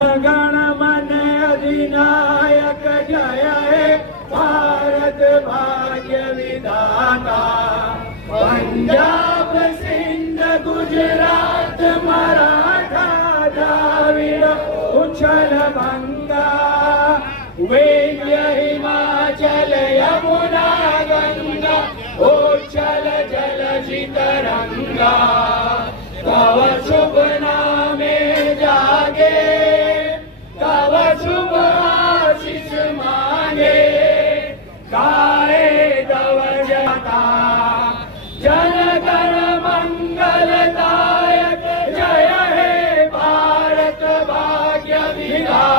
गण मन अधिनायक जय हे भारत भाग्य विधाता। पंजाब सिंध गुजरात मराठा द्राविड उच्छल बंगा, विंध्य हिमाचल यमुना गंगा उच्छल जलधि तरंगा। तव शुभ नामे जागे, तव शुभ आशीष मांगे, गाए तव जता जन गण मंगलदायक जय हे भारत भाग्य विधाता।